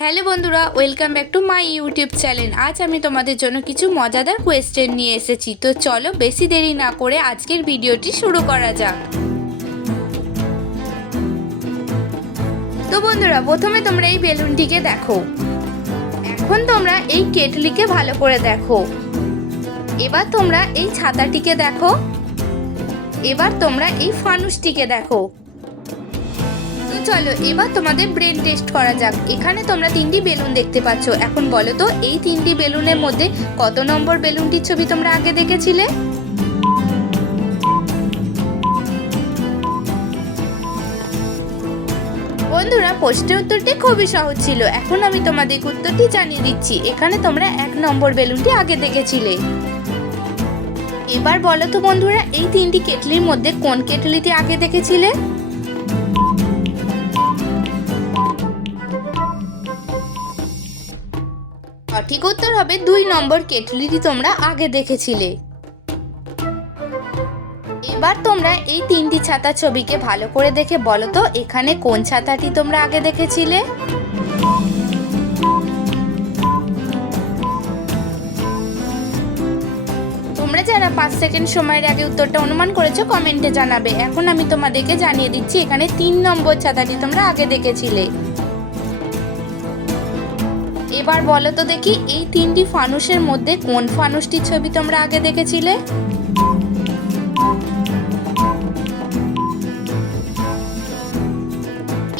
Hello বন্ধুরা, welcome back to my YouTube channel. আজ আমি তোমাদের জন্য কিছু মজাদার কোয়েশ্চেন নিয়ে এসেছি। তো চলো বেশি দেরি না করে আজকের ভিডিওটি শুরু করা যাক। তো বন্ধুরা, প্রথমে তোমরা এই বেলুনটিকে দেখো। এখন তোমরা এই কেটলিকে ভালো করে দেখো। এবার তোমরা এই ছাতাটিকে দেখো। এবার তোমরা এই ফানুসটিকে দেখো। চলো, এবার তোমাদের ব্রেন টেস্ট করা যাক। এখানে তোমরা তিনটি বেলুন দেখতে পাচ্ছ। এখন বলো তো, এই তিনটি বেলুনের মধ্যে কত নম্বর বেলুনটির ছবি তোমরা আগে দেখেছিলে? বন্ধুরা, প্রশ্নের উত্তরটি খুবই সহজ ছিল। এখন আমি তোমাদের উত্তরটি জানিয়ে দিচ্ছি। এখানে তোমরা এক নম্বর বেলুনটি আগে দেখেছিলে। এবার বলো তো বন্ধুরা, এই তিনটি কেটলির মধ্যে কোন কেটলিটি আগে দেখেছিলে? সঠিক উত্তর হবে দুই নম্বর কেটলিটি তোমরা আগে দেখেছিলে। এবার তোমরা এই তিনটি ছাতা ছবিকে ভালো করে দেখে বলো তো, এখানে কোন ছাতাটি তোমরা আগে দেখেছিলে? তোমরা যারা পাঁচ সেকেন্ড সময়ের আগে উত্তরটা অনুমান করেছ, কমেন্টে জানাবে। এখন আমি তোমাদেরকে জানিয়ে দিচ্ছি, এখানে তিন নম্বর ছাতাটি তোমরা আগে দেখেছিলে। এবার বলো তো দেখি, এই তিনটি ফানুসের মধ্যে কোন ফানুসটির ছবি তোমরা আগে দেখেছিলে?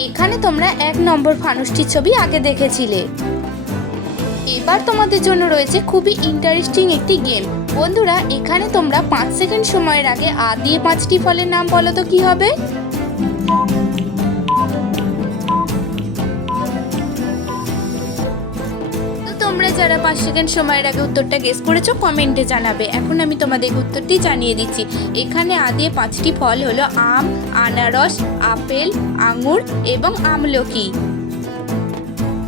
এখানে তোমরা এক নম্বর ফানুসটির ছবি আগে দেখেছিলে। এবার তোমাদের জন্য রয়েছে খুবই ইন্টারেস্টিং একটি গেম বন্ধুরা, এখানে তোমরা পাঁচ সেকেন্ড সময়ের আগে আ দিয়ে পাঁচটি ফলের নাম বলো তো কি হবে? যারা পাঁচ সেকেন্ড সময়ের আগে উত্তরটা গেস করেছ কমেন্টে জানাবে। এখন আমি তোমাদের উত্তরটি জানিয়ে দিচ্ছি। এখানে আদিয়ে পাঁচটি ফল হলো আম, আনারস, আপেল, আঙুর এবং আমলকি।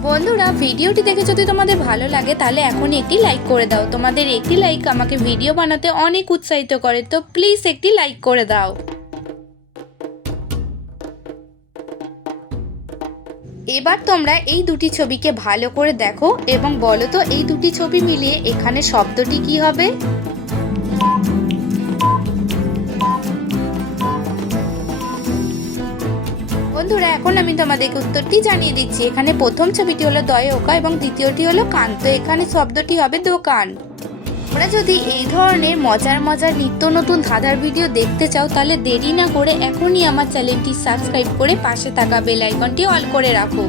বন্ধুরা, ভিডিওটি দেখে যদি তোমাদের ভালো লাগে, তাহলে এখন একটি লাইক করে দাও। তোমাদের একটি লাইক আমাকে ভিডিও বানাতে অনেক উৎসাহিত করে, তো প্লিজ একটি লাইক করে দাও। এবার তোমরা এই দুটি ছবিকে ভালো করে দেখো এবং বলো তো, এই দুটি ছবি মিলিয়ে এখানে শব্দটি কি হবে? বন্ধুরা, এখন আমি তোমাদেরকে উত্তরটি জানিয়ে দিচ্ছি। এখানে প্রথম ছবিটি হলো দয় ওকা এবং দ্বিতীয়টি হলো কান তো এখানে শব্দটি হবে দোকান। তোমরা যদি এই ধরনের মজার মজার নিত্য নতুন ধাঁধার ভিডিও দেখতে চাও, তাহলে দেরি না করে এখনই আমার চ্যানেলটি সাবস্ক্রাইব করে পাশে থাকা বেল আইকনটি অল করে রাখো।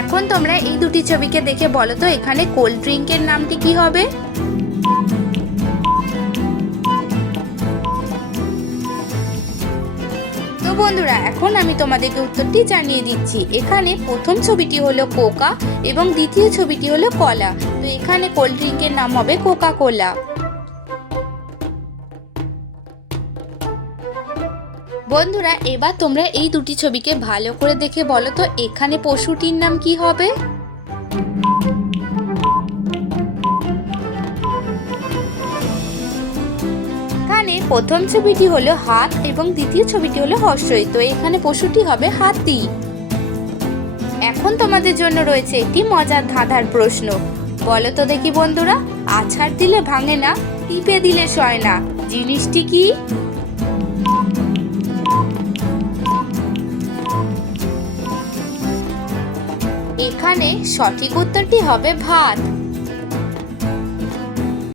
এখন তোমরা এই দুটি ছবিকে দেখে বলো তো, এখানে কোল্ড ড্রিঙ্কের নামটি কি হবে? বন্ধুরা, এখন আমি তোমাদেরকে উত্তরটি জানিয়ে দিচ্ছি। এখানে প্রথম ছবিটি হলো কোকা এবং দ্বিতীয় ছবিটি হলো কলা। তো এখানে কোল্ড ড্রিঙ্কের নাম হবে কোকা কোলা বন্ধুরা, এবার তোমরা এই দুটি ছবিকে ভালো করে দেখে বলো তো, এখানে পশুটির নাম কি হবে? প্রথম ছবিটি হলো হাত এবং দ্বিতীয় ছবিটি হলো হর্ষই। তো এখানে পশুটি হবে হাতি। এখন তোমাদের জন্য রয়েছে একটি মজার ধাঁধার প্রশ্ন। বলো তো দেখি বন্ধুরা, আছাড় দিলে ভাঙে না, টিপে দিলে সয় না, জিনিসটি কি? এখানে সঠিক উত্তরটি হবে ভাত।